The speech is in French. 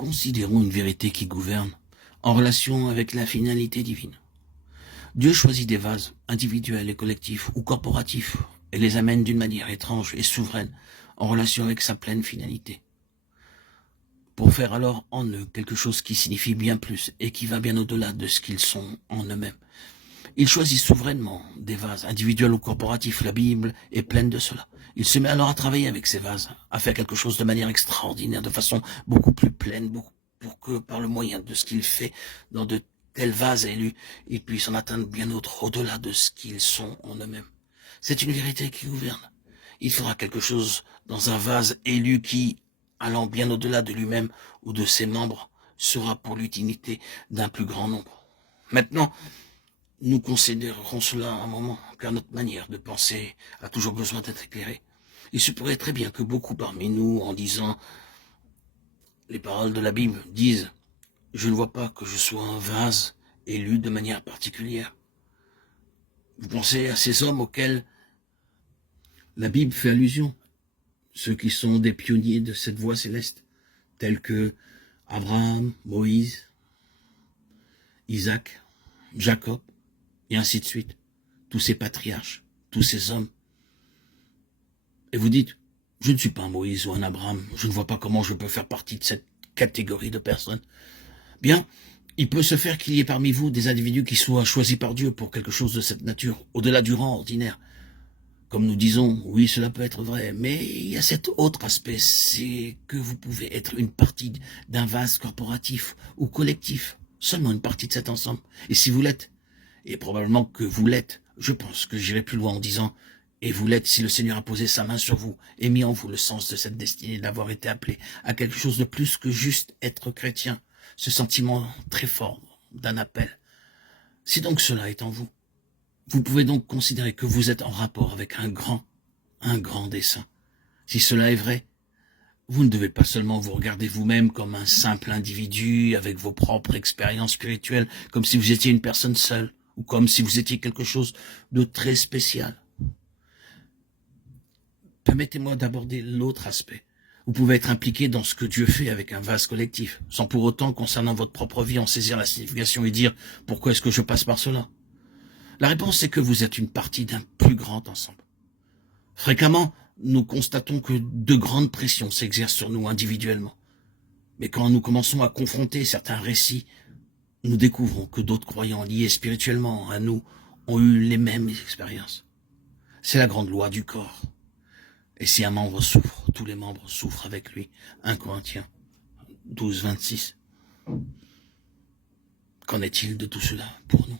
Considérons une vérité qui gouverne, en relation avec la finalité divine. Dieu choisit des vases, individuels et collectifs ou corporatifs, et les amène d'une manière étrange et souveraine, en relation avec sa pleine finalité. Pour faire alors en eux quelque chose qui signifie bien plus et qui va bien au-delà de ce qu'ils sont en eux-mêmes. Il choisit souverainement des vases, individuels ou corporatifs. La Bible est pleine de cela. Il se met alors à travailler avec ces vases, à faire quelque chose de manière extraordinaire, de façon beaucoup plus pleine, pour que par le moyen de ce qu'il fait dans de tels vases élus, il puisse en atteindre bien autre, au-delà de ce qu'ils sont en eux-mêmes. C'est une vérité qui gouverne. Il fera quelque chose dans un vase élu qui, allant bien au-delà de lui-même ou de ses membres, sera pour l'utilité d'un plus grand nombre. Maintenant, nous considérerons cela un moment, car notre manière de penser a toujours besoin d'être éclairée. Il se pourrait très bien que beaucoup parmi nous, en disant les paroles de la Bible, disent « Je ne vois pas que je sois un vase élu de manière particulière ». Vous pensez à ces hommes auxquels la Bible fait allusion, ceux qui sont des pionniers de cette voie céleste, tels que Abraham, Moïse, Isaac, Jacob, et ainsi de suite. Tous ces patriarches, tous ces hommes. Et vous dites, je ne suis pas un Moïse ou un Abraham, je ne vois pas comment je peux faire partie de cette catégorie de personnes. Bien, il peut se faire qu'il y ait parmi vous des individus qui soient choisis par Dieu pour quelque chose de cette nature, au-delà du rang ordinaire. Comme nous disons, oui, cela peut être vrai, mais il y a cet autre aspect, c'est que vous pouvez être une partie d'un vase corporatif ou collectif, seulement une partie de cet ensemble. Et si vous l'êtes, et probablement que vous l'êtes, je pense que j'irai plus loin en disant « Et vous l'êtes si le Seigneur a posé sa main sur vous et mis en vous le sens de cette destinée d'avoir été appelé à quelque chose de plus que juste être chrétien, ce sentiment très fort d'un appel. Si donc cela est en vous, vous pouvez donc considérer que vous êtes en rapport avec un grand dessein. Si cela est vrai, vous ne devez pas seulement vous regarder vous-même comme un simple individu avec vos propres expériences spirituelles, comme si vous étiez une personne seule, ou comme si vous étiez quelque chose de très spécial. Permettez-moi d'aborder l'autre aspect. Vous pouvez être impliqué dans ce que Dieu fait avec un vase collectif, sans pour autant, concernant votre propre vie, en saisir la signification et dire « Pourquoi est-ce que je passe par cela ?» La réponse est que vous êtes une partie d'un plus grand ensemble. Fréquemment, nous constatons que de grandes pressions s'exercent sur nous individuellement. Mais quand nous commençons à confronter certains récits, nous découvrons que d'autres croyants liés spirituellement à nous ont eu les mêmes expériences. C'est la grande loi du corps. Et si un membre souffre, tous les membres souffrent avec lui. 1 Corinthiens 12, 26. Qu'en est-il de tout cela pour nous ?